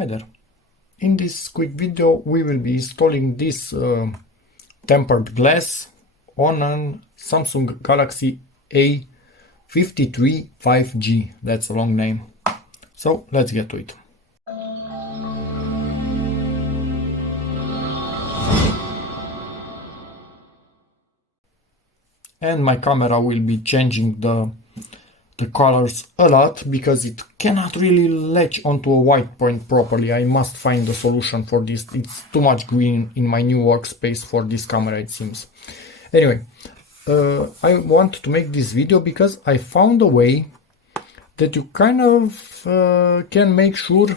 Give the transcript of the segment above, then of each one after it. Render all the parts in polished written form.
Hi there. In this quick video we will be installing this tempered glass on a Samsung Galaxy A53 5G. That's a long name. So let's get to it. And my camera will be changing the colors a lot because it cannot really latch onto a white point properly. I must find a solution for this. It's too much green in my new workspace for this camera, it seems. Anyway, I want to make this video because I found a way that you kind of can make sure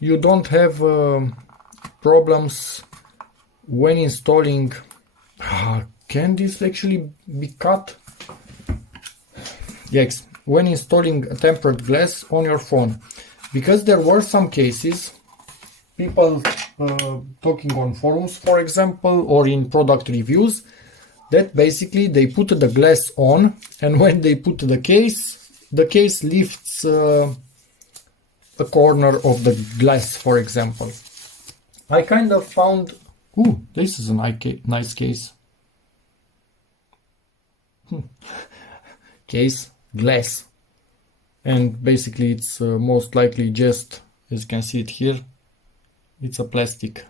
you don't have problems when installing. Can this actually be cut? Yes, when installing a tempered glass on your phone, because there were some cases, people talking on forums, for example, or in product reviews, that basically they put the glass on, and when they put the case lifts a corner of the glass, for example. I kind of found, ooh, this is a nice case. Case glass, and basically it's most likely just, as you can see it here, it's a plastic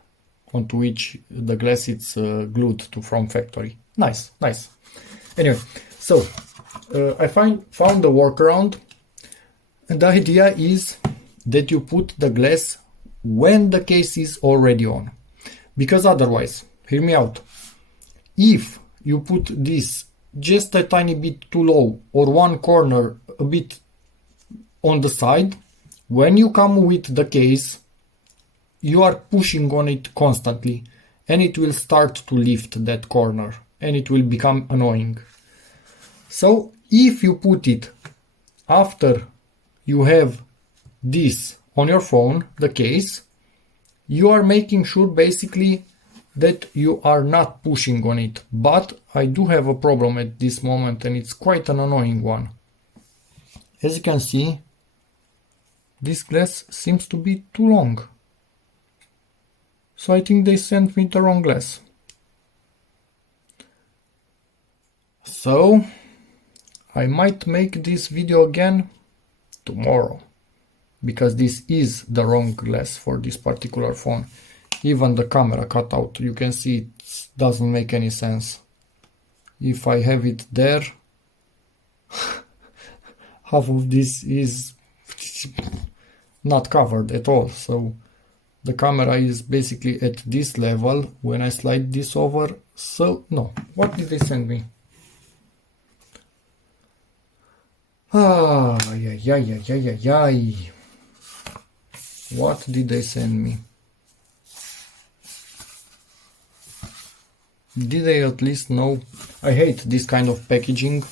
onto which the glass is glued to from factory. Nice. Anyway, so I found the workaround, and the idea is that you put the glass when the case is already on, because otherwise, hear me out, if you put this just a tiny bit too low or one corner a bit on the side, when you come with the case, you are pushing on it constantly and it will start to lift that corner and it will become annoying. So if you put it after you have this on your phone, the case, you are making sure basically that you are not pushing on it. But I do have a problem at this moment, and it's quite an annoying one. As you can see, this glass seems to be too long. So I think they sent me the wrong glass. So I might make this video again tomorrow, because this is the wrong glass for this particular phone. Even the camera cutout, you can see it doesn't make any sense. If I have it there, half of this is not covered at all. So the camera is basically at this level when I slide this over. So no, what did they send me? What did they send me? Did they at least know? I hate this kind of packaging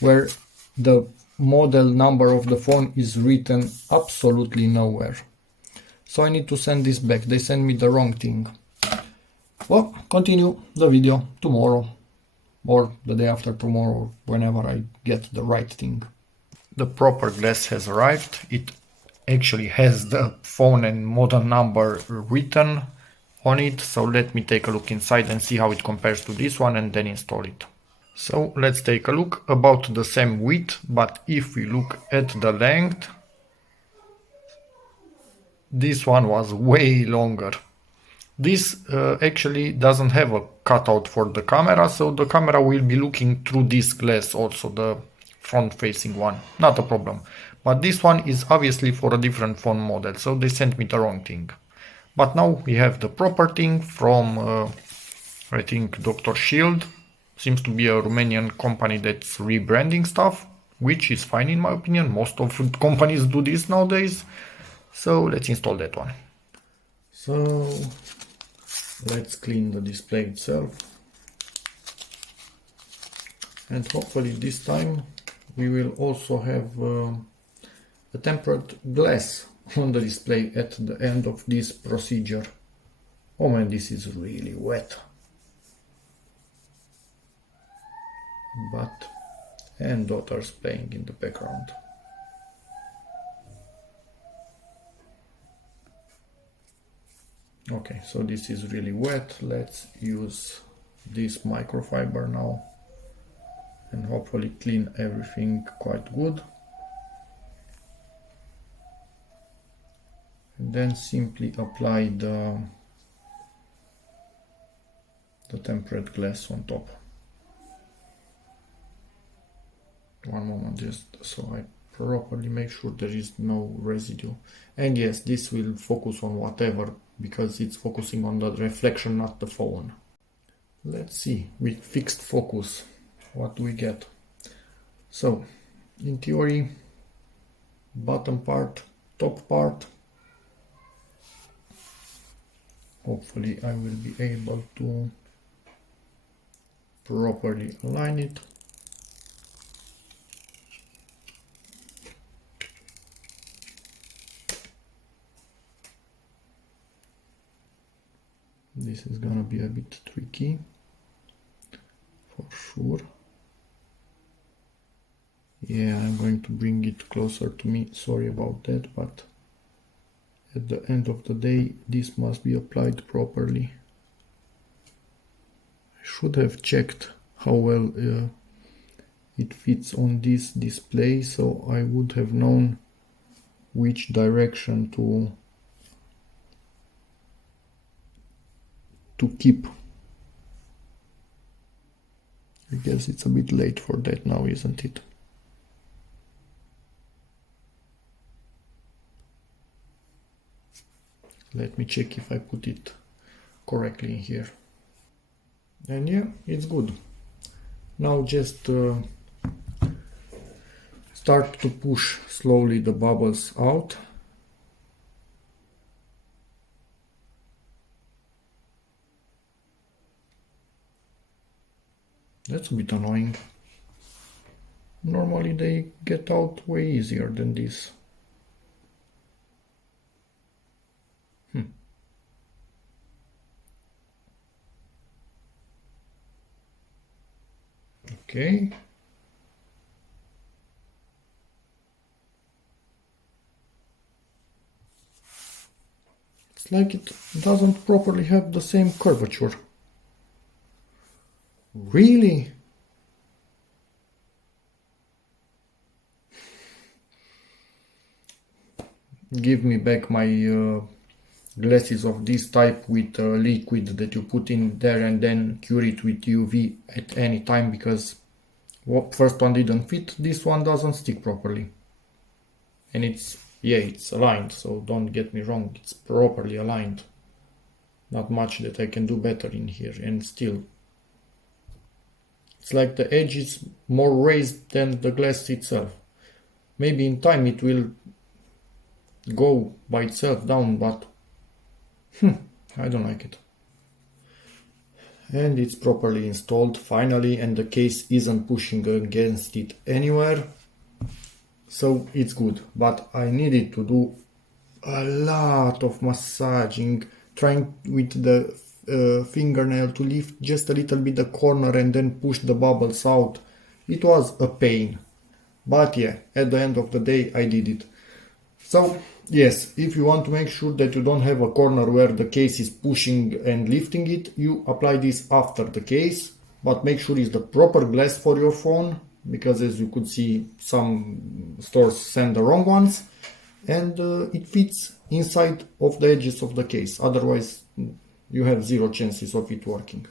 where the model number of the phone is written absolutely nowhere. So I need to send this back. They sent me the wrong thing. Well, continue the video tomorrow or the day after tomorrow, whenever I get the right thing. The proper glass has arrived. It actually has the phone and model number written on it, so let me take a look inside and see how it compares to this one and then install it. So let's take a look. About the same width, but if we look at the length, this one was way longer. This actually doesn't have a cutout for the camera, so the camera will be looking through this glass also, the front facing one, not a problem. But this one is obviously for a different phone model, so they sent me the wrong thing. But now we have the proper thing from, I think, Dr. Shield. Seems to be a Romanian company that's rebranding stuff, which is fine in my opinion. Most of companies do this nowadays. So let's install that one. So let's clean the display itself. And hopefully this time we will also have a tempered glass on the display at the end of this procedure. Oh man, this is really wet. But, and daughter's playing in the background. Okay, so this is really wet. Let's use this microfiber now and hopefully clean everything quite good. And then simply apply the tempered glass on top. One moment, just so I properly make sure there is no residue. And yes, this will focus on whatever, because it's focusing on the reflection, not the phone. Let's see, with fixed focus, what do we get? So, in theory, bottom part, top part. Hopefully I will be able to properly align it. This is gonna be a bit tricky, for sure. Yeah, I'm going to bring it closer to me, sorry about that, but at the end of the day, this must be applied properly. I should have checked how well it fits on this display, so I would have known which direction to keep. I guess it's a bit late for that now, isn't it? Let me check if I put it correctly in here. And yeah, it's good. Now just start to push slowly the bubbles out. That's a bit annoying. Normally they get out way easier than this. Okay. It's like it doesn't properly have the same curvature. Really? Give me back my glasses of this type with liquid that you put in there and then cure it with UV at any time, because first one didn't fit, this one doesn't stick properly. And it's aligned, so don't get me wrong, it's properly aligned. Not much that I can do better in here, and still it's like the edge is more raised than the glass itself. Maybe in time it will go by itself down, but I don't like it. And it's properly installed finally, and the case isn't pushing against it anywhere, so it's good. But I needed to do a lot of massaging, trying with the fingernail to lift just a little bit the corner and then push the bubbles out. It was a pain, but yeah, at the end of the day I did it. So yes, if you want to make sure that you don't have a corner where the case is pushing and lifting it, you apply this after the case, but make sure it's the proper glass for your phone, because as you could see, some stores send the wrong ones, and it fits inside of the edges of the case. Otherwise you have zero chances of it working.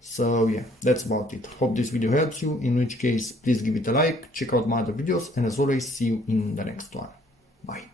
So yeah, that's about it. Hope this video helps you, in which case please give it a like, check out my other videos, and as always, see you in the next one. Bye.